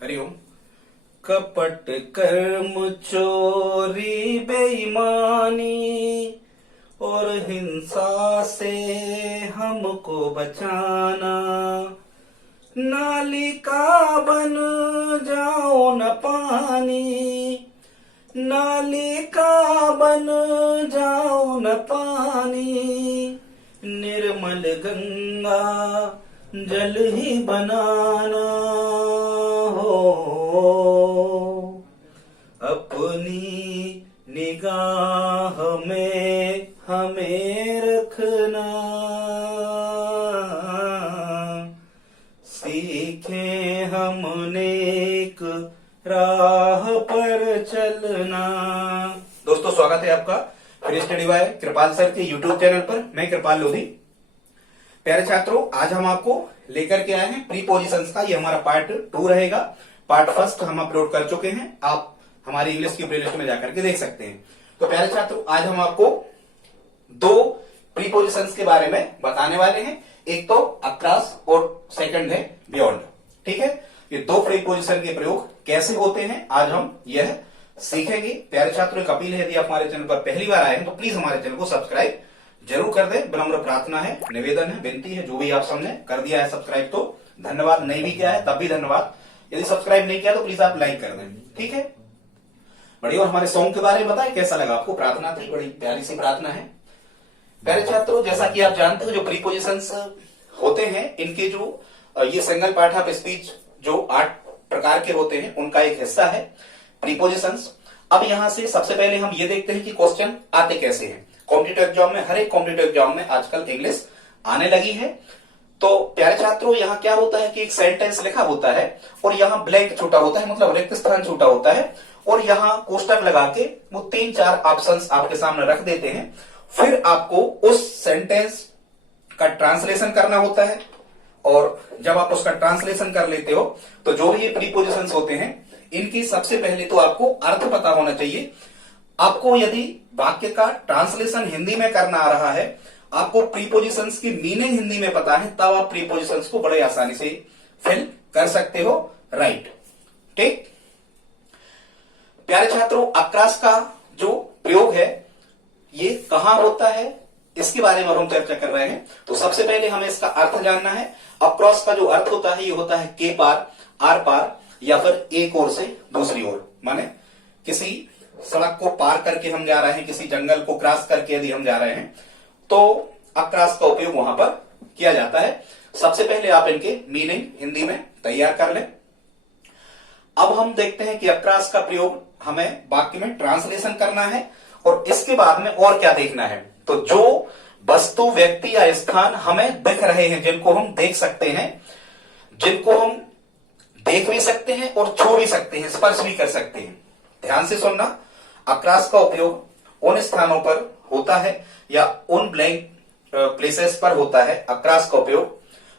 हरिओम। कपट कर्म चोरी बेईमानी और हिंसा से हमको बचाना, नाली का बन जाओ न पानी, नाली का बन जाओ न पानी, निर्मल गंगा जल ही बनाना हो, अपनी निगाह में हमें रखना, सीखे हम नेक राह पर चलना। दोस्तों, स्वागत है आपका free study by Kripal sir के यूट्यूब चैनल पर। मैं कृपाल लोधी। प्यारे छात्रों, आज हम आपको लेकर के आए हैं प्रीपोजिशंस का। ये हमारा पार्ट 2 रहेगा। पार्ट फर्स्ट हम अपलोड कर चुके हैं, आप हमारी इंग्लिश की प्लेलिस्ट में जाकर के देख सकते हैं। तो प्यारे छात्रों, आज हम आपको 2 प्रीपोजिशंस के बारे में बताने वाले हैं। एक तो अक्रॉस और सेकंड है बियॉन्ड। ठीक है, ये 2 प्रीपोजिशन के प्रयोग कैसे होते हैं आज हम यह सीखेंगे। प्यारे छात्रों, एक अपील है, यदि आप हमारे चैनल पर पहली बार आए हैं तो प्लीज हमारे चैनल को सब्सक्राइब जरूर कर दें। विनम्र प्रार्थना है, निवेदन है, विनती है। जो भी आप सबने कर दिया है सब्सक्राइब तो धन्यवाद, नहीं भी किया है तब भी धन्यवाद। यदि सब्सक्राइब नहीं किया तो प्लीज आप लाइक कर दें। ठीक है, बढ़िया। और हमारे सॉन्ग के बारे में बताएं कैसा लगा आपको। प्रार्थना थी, बड़ी प्यारी सी प्रार्थना है। प्यारे छात्रों, जैसा कि आप जानते हो, जो प्रीपोजिशंस होते हैं इनके जो ये सिंगल पार्ट ऑफ स्पीच जो 8 प्रकार के होते हैं उनका एक हिस्सा है प्रीपोजिशंस। अब यहां से सबसे पहले हम ये देखते हैं कि क्वेश्चन आते कैसे हैं। कॉम्पिटिटिव एग्जाम में, हर एक कॉम्पिटिटिव एग्जाम में आजकल इंग्लिश आने लगी है। तो प्यारे छात्रों, यहाँ क्या होता है कि एक सेंटेंस लिखा होता है और यहाँ ब्लैंक छूटा होता है, मतलब रिक्त स्थान छूटा होता है, और यहाँ कोष्टक लगा के वो 3-4 ऑप्शंस आपके सामने रख देते हैं। फिर आपको उस सेंटेंस का ट्रांसलेशन करना होता है, और जब आप उसका ट्रांसलेशन कर लेते हो तो जो भी ये प्रीपोजिशंस होते हैं इनकी सबसे पहले तो आपको अर्थ पता होना चाहिए। आपको यदि वाक्य का ट्रांसलेशन हिंदी में करना आ रहा है, आपको प्रीपोजिशंस की मीनिंग हिंदी में पता है, तब आप प्रीपोजिशंस को बड़े आसानी से फिल कर सकते हो। राइट, ठीक। प्यारे छात्रों, अक्रॉस का जो प्रयोग है ये कहां होता है इसके बारे में हम चर्चा कर रहे हैं। तो सबसे पहले हमें इसका अर्थ जानना है। अक्रॉस का जो अर्थ होता है ये होता है के पार, आर पार, या फिर एक ओर से दूसरी ओर। माने किसी सड़क को पार करके हम जा रहे हैं, किसी जंगल को क्रॉस करके यदि हम जा रहे हैं तो अक्रॉस का उपयोग वहां पर किया जाता है। सबसे पहले आप इनके मीनिंग हिंदी में तैयार कर लें। अब हम देखते हैं कि अक्रॉस का प्रयोग हमें वाक्य में ट्रांसलेशन करना है, और इसके बाद में और क्या देखना है। तो जो वस्तु, व्यक्ति या स्थान हमें दिख रहे हैं, जिनको हम देख सकते हैं, जिनको हम देख भी सकते हैं और छू भी सकते हैं, स्पर्श भी कर सकते हैं। ध्यान से सुनना, अक्रॉस का उपयोग उन स्थानों पर होता है या उन ब्लैंक प्लेसेस पर होता है अक्रॉस का उपयोग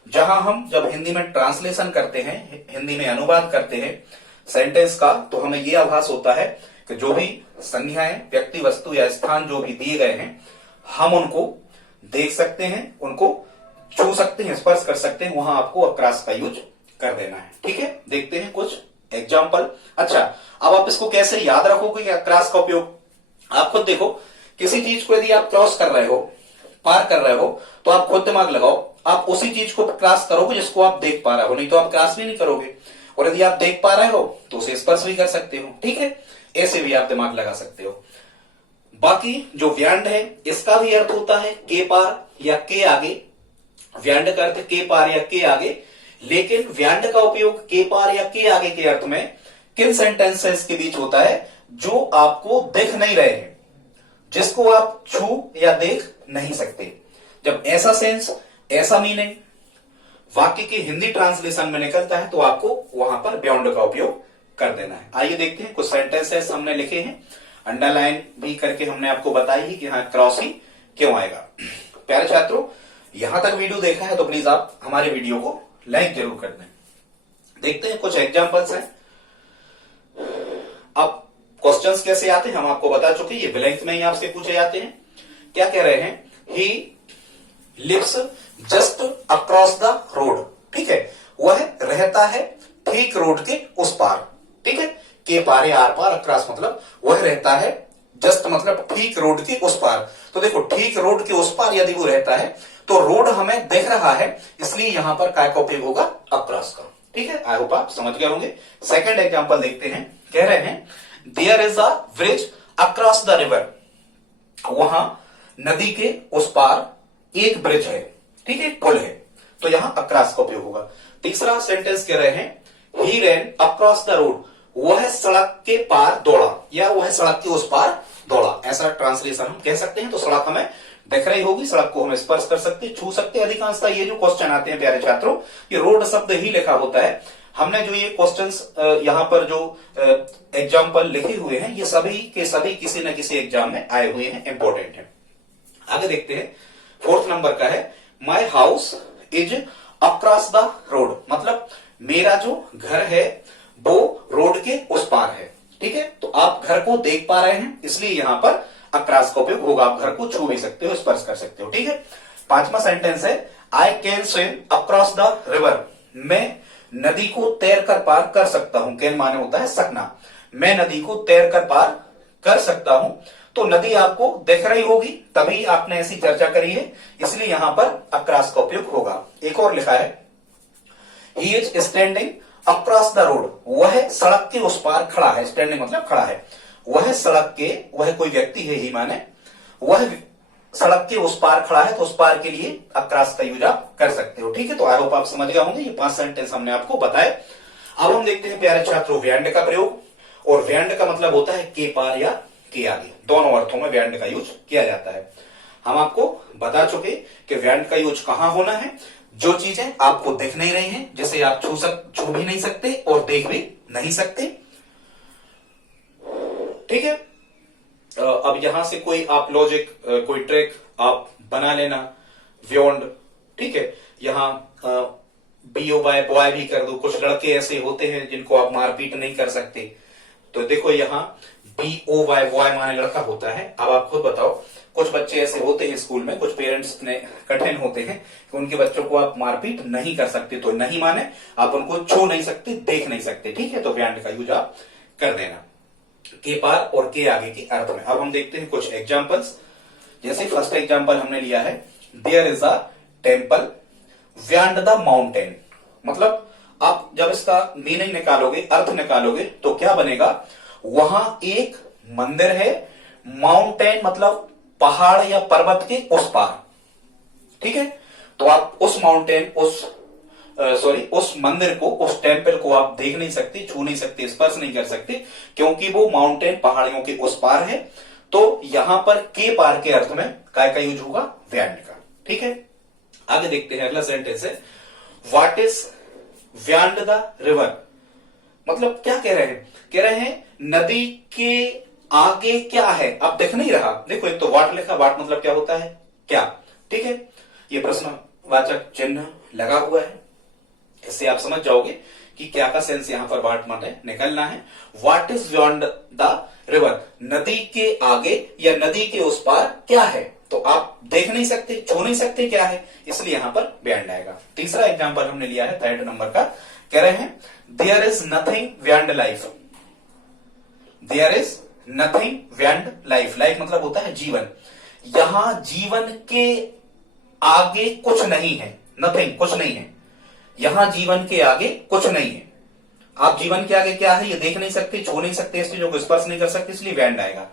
जहां हम जब हिंदी में ट्रांसलेशन करते हैं, हिंदी में अनुवाद करते हैं सेंटेंस का, तो हमें यह आभास होता है कि जो भी संज्ञाएं, व्यक्ति, वस्तु या स्थान जो भी दिए गए हैं हम उनको देख सकते हैं, उनको छू सकते हैं, स्पर्श कर सकते हैं, वहां आपको अक्रॉस का यूज कर देना है। ठीक है, देखते हैं कुछ एग्जाम्पल। अच्छा, अब आप इसको कैसे याद रखोगे कि अक्रॉस का उपयोग। आप खुद देखो, किसी चीज को यदि आप क्रॉस कर रहे हो, पार कर रहे हो, तो आप खुद दिमाग लगाओ, आप उसी चीज को क्रॉस करोगे जिसको आप देख पा रहे हो, नहीं तो आप क्रॉस भी नहीं करोगे। और यदि आप देख पा रहे हो तो उसे स्पर्श भी कर सकते हो। ठीक है, ऐसे भी आप दिमाग लगा सकते हो। बाकी जो व्यंड है इसका भी अर्थ होता है के पार या के आगे। व्यंड का अर्थ के पार या के आगे, लेकिन व्यंड का उपयोग के पार या के आगे के अर्थ में किन सेंटेंसेस के बीच होता है जो आपको दिख नहीं रहे हैं, जिसको आप छू या देख नहीं सकते। जब ऐसा सेंस, ऐसा मीनिंग वाक्य की हिंदी ट्रांसलेशन में निकलता है तो आपको वहां पर बियॉन्ड का उपयोग कर देना है। आइए देखते हैं, कुछ सेंटेंसेस हमने लिखे हैं, अंडरलाइन भी करके हमने आपको बताई है कि हाँ क्रॉस ही क्यों आएगा। प्यारे छात्रों, यहां तक वीडियो देखा है तो प्लीज आप हमारे वीडियो को लाइक जरूर कर दें। देखते हैं कुछ एग्जांपल्स हैं। अब क्वेश्चंस कैसे आते हैं हम आपको बता चुके, ये ब्लैंक में ही आपसे पूछे जाते हैं। क्या कह रहे हैं, he lives just across the road. ठीक है, वह रहता है ठीक रोड के उस पार, ठीक है, के पार या आर पार, अक्रॉस मतलब वह रहता है जस्ट मतलब ठीक रोड के उस पार। तो देखो ठीक रोड के उस पार यदि वो रहता है तो रोड हमें दिख रहा है, इसलिए यहां पर काय का उपयोग होगा, अक्रॉस का। ठीक है, आई होप आप समझ गए होंगे। सेकंड एग्जांपल देखते हैं। कह रहे हैं there is a bridge across the river, वहां नदी के उस पार एक ब्रिज है, ठीक है, पुल है, तो यहां अक्रॉस का उपयोग होगा। तीसरा सेंटेंस कह रहे हैं ही रैन अक्रॉस द रोड, वह सड़क के पार दौड़ा या वह सड़क के उस पार दौड़ा, ऐसा ट्रांसलेशन हम कह सकते हैं। तो सड़क हमें दिख रही होगी, सड़क को हम स्पर्श कर सकते, छू सकते। अधिकांशतः ये जो क्वेश्चन आते हैं प्यारे छात्रों, ये रोड शब्द ही लिखा होता है। हमने जो ये क्वेश्चंस यहां पर जो एग्जाम्पल लिखे हुए हैं, ये सभी के सभी किसी न किसी एग्जाम में आए हुए हैं, इंपॉर्टेंट है। आगे देखते हैं, फोर्थ नंबर का है my house is across the road, मतलब मेरा जो घर है वो रोड के उस पार है, ठीक है। तो आप घर को देख पा रहे हैं, इसलिए यहां पर अक्रॉस का उपयोग होगा। आप घर को छू भी सकते हो, स्पर्श कर सकते हो, ठीक है। पांचवा सेंटेंस है I can swim across the river, मैं नदी को तैर कर पार कर सकता हूं। कैन माने होता है सकना, मैं नदी को तैर कर पार कर सकता हूं। तो नदी आपको दिख रही होगी, तभी आपने ऐसी चर्चा करी है, इसलिए यहां पर अक्रॉस का उपयोग होगा। एक और लिखा है he is standing across the road, वह सड़क के उस पार खड़ा है। स्टैंडिंग मतलब खड़ा है, वह सड़क के, वह कोई व्यक्ति है ही माने, वह सड़क के उस पार खड़ा है, तो उस पार के लिए अक्रॉस का यूज आप कर सकते हो, ठीक है। तो आई होप आप समझ गए होंगे, ये 5 सेंटेंस हमने आपको बताए। अब हम देखते हैं प्यारे छात्रों व्यंड का प्रयोग, और व्यंड का मतलब होता है के पार या के आगे, दोनों अर्थों में व्यंड का यूज किया जाता है। हम आपको बता चुके कि व्यंड का यूज कहां होना है, जो चीजें आपको दिख नहीं रही हैं, जिसे आप छू भी नहीं सकते और देख भी नहीं सकते, ठीक है। अब यहां से कोई आप लॉजिक, कोई ट्रिक आप बना लेना, व्योंड, ठीक है। यहां बीओ बाय बॉय भी कर दो। कुछ लड़के ऐसे होते हैं जिनको आप मारपीट नहीं कर सकते, तो देखो यहां बीओ बाय बॉय माने लड़का होता है। अब आप खुद बताओ, कुछ बच्चे ऐसे होते हैं स्कूल में, कुछ पेरेंट्स ने कठिन होते हैं कि उनके बच्चों को आप मारपीट नहीं कर सकते, तो नहीं माने आप उनको छू नहीं सकते, देख नहीं सकते, ठीक है। तो व्यंड का यूज आप कर देना के पार और के आगे के अर्थ में। अब हम देखते हैं कुछ एग्जांपल्स। जैसे फर्स्ट एग्जांपल हमने लिया है there is a temple beyond the mountain, मतलब आप जब इसका मीनिंग निकालोगे, अर्थ निकालोगे, तो क्या बनेगा, वहां एक मंदिर है, माउंटेन मतलब पहाड़ या पर्वत के उस पार, ठीक है। तो आप उस माउंटेन, उस मंदिर को, उस टेम्पल को आप देख नहीं सकते, छू नहीं सकते, स्पर्श नहीं कर सकते, क्योंकि वो माउंटेन पहाड़ियों के उस पार है। तो यहां पर के पार के अर्थ में काय का यूज होगा, व्यंड का, ठीक है। आगे देखते हैं, अगला सेंटेंस है व्हाट इज व्यंड द रिवर, मतलब क्या कह रहे हैं, कह रहे हैं नदी के आगे क्या है, अब दिख नहीं रहा। देखो एक तो वाट लिखा, वाट मतलब क्या होता है, क्या, ठीक है। ये प्रश्नवाचक चिन्ह लगा हुआ है, इससे आप समझ जाओगे कि क्या का सेंस यहां पर वाट माने निकलना है। What is beyond the river, नदी के आगे या नदी के उस पार क्या है, तो आप देख नहीं सकते, छू नहीं सकते क्या है, इसलिए यहां पर बियॉन्ड आएगा। तीसरा एग्जांपल हमने लिया है थर्ड नंबर का, कह रहे हैं there is nothing beyond life, there is nothing beyond life, life मतलब होता है जीवन, यहां जीवन के आगे कुछ नहीं है, नथिंग कुछ नहीं है, यहां जीवन के आगे कुछ नहीं है। आप जीवन के आगे क्या है ये देख नहीं सकते, छू नहीं सकते, इस चीजों को स्पर्श नहीं कर सकते, इसलिए बियॉन्ड आएगा।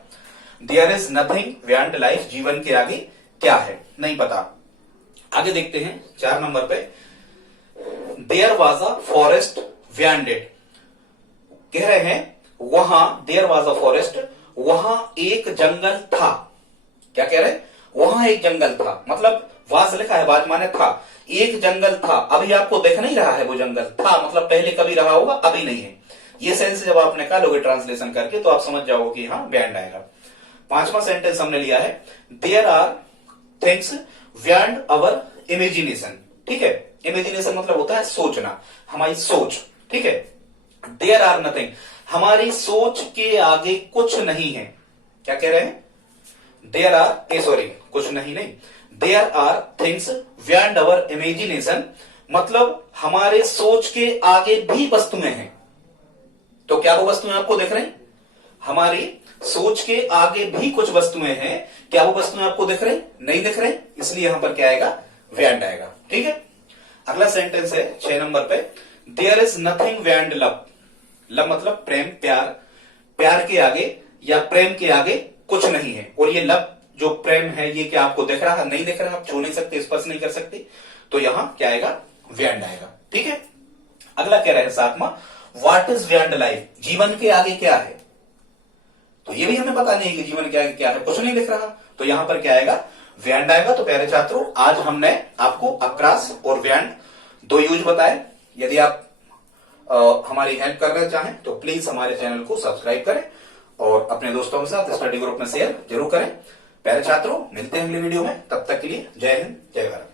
There is nothing beyond life, जीवन के आगे क्या है नहीं पता। आगे देखते हैं 4 नंबर पे, there was a forest beyond it, कह रहे हैं वहां, देयर वाज अ फॉरेस्ट, वहां एक जंगल था। क्या कह रहे हैं, वहां एक जंगल था, मतलब वाज लिखा है, वाज माने था, एक जंगल था, अभी आपको दिख नहीं रहा है वो जंगल था, मतलब पहले कभी रहा होगा, अभी नहीं है। ये सेंस जब आप निकालोगे ट्रांसलेशन करके तो आप समझ जाओगे कि हाँ बियॉन्ड आएगा। 5वां सेंटेंस हमने लिया है there are things beyond our imagination, ठीक है। इमेजिनेशन मतलब होता है सोचना, हमारी सोच, ठीक है। देयर आर नथिंग, हमारी सोच के आगे कुछ नहीं है। क्या कह रहे हैं, देयर आर, कुछ नहीं, there are things beyond our imagination मतलब हमारे सोच के आगे भी वस्तुएं हैं। तो क्या वो वस्तुएं आपको दिख रही? हमारी सोच के आगे भी कुछ वस्तुएं हैं, क्या वो वस्तुएं आपको दिख रही? नहीं दिख रही, इसलिए यहां पर क्या आएगा? व्यांड आएगा। ठीक है, अगला सेंटेंस है 6 नंबर पे, there is nothing beyond love. Love मतलब प्रेम, प्यार। प्यार के आगे या प्रेम के आगे कुछ नहीं है। और ये लव जो प्रेम है ये क्या आपको दिख रहा है? नहीं दिख रहा, आप छू नहीं सकते, स्पर्श नहीं कर सकते, तो यहां क्या आएगा? व्यांड आएगा। ठीक है, अगला कह रहा है 7वां, व्हाट इज व्यांड लाइफ? जीवन के आगे क्या है? तो ये भी हमें पता नहीं है कि जीवन के आगे क्या है, कुछ नहीं दिख रहा, तो यहां पर क्या आएगा? व्यांड आएगा। तो प्यारे छात्रों, आज हमने आपको अक्रास और व्यांड दो यूज बताए। यदि आप हमारी हेल्प करना चाहें तो प्लीज हमारे चैनल को सब्सक्राइब करें और अपने दोस्तों के साथ स्टडी ग्रुप में शेयर जरूर करें। प्यारे छात्रों, मिलते हैं अगले वीडियो में, तब तक के लिए जय हिंद, जय भारत।